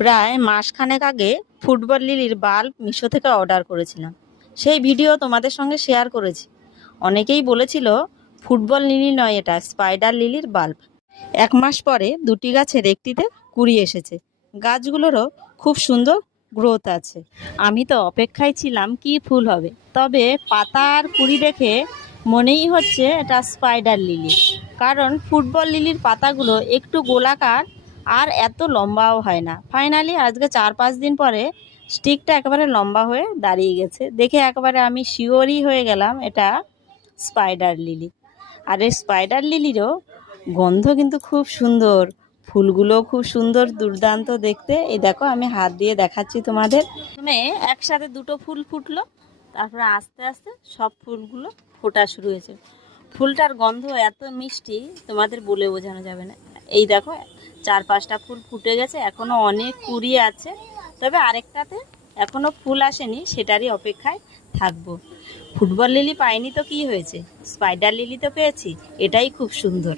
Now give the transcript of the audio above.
প্রায় মাসখানেক আগে ফুটবল লিলির বাল্ব মিশো থেকে অর্ডার করেছিলাম। সেই ভিডিও তোমাদের সঙ্গে শেয়ার করেছি। অনেকেই বলেছিল ফুটবল লিলি নয়, এটা স্পাইডার লিলির বাল্ব। 1 মাস পরে দুটি গাছের একটিতে কুঁড়ি এসেছে। গাছগুলোরও খুব সুন্দর গ্রোথ আছে। আমি তো অপেক্ষায় ছিলাম কি ফুল হবে, তবে পাতা আর কুঁড়ি দেখে মনেই হচ্ছে এটা স্পাইডার লিলি। কারণ ফুটবল লিলির পাতাগুলো একটু গোলাকার আর এত লম্বাও হয় না। ফাইনালি আজকে 4-5 দিন পরে স্টিকটা একেবারে লম্বা হয়ে দাঁড়িয়ে গেছে। দেখে একেবারে আমি শিওরই হয়ে গেলাম এটা স্পাইডার লিলি। আর এই স্পাইডার লিলিরও গন্ধ কিন্তু খুব সুন্দর, ফুলগুলো খুব সুন্দর, দুর্দান্ত দেখতে। এই দেখো আমি হাত দিয়ে দেখাচ্ছি তোমাদের। প্রথমে একসাথে দুটো ফুল ফুটলো, তারপরে আস্তে আস্তে সব ফুলগুলো ফোটা শুরু হয়েছে। ফুলটার গন্ধ এত মিষ্টি তোমাদের বলে বোঝানো যাবে না। এই দেখো 4-5টা ফুল ফুটে গেছে, এখনো অনেক কুড়ি আছে, তবে আরেকটাতে এখনো ফুল আসেনি, সেটারই অপেক্ষায় থাকবো। ফুটবল লিলি পাইনি তো কি হয়েছে, স্পাইডার লিলি তো পেয়েছি, এটাই খুব সুন্দর।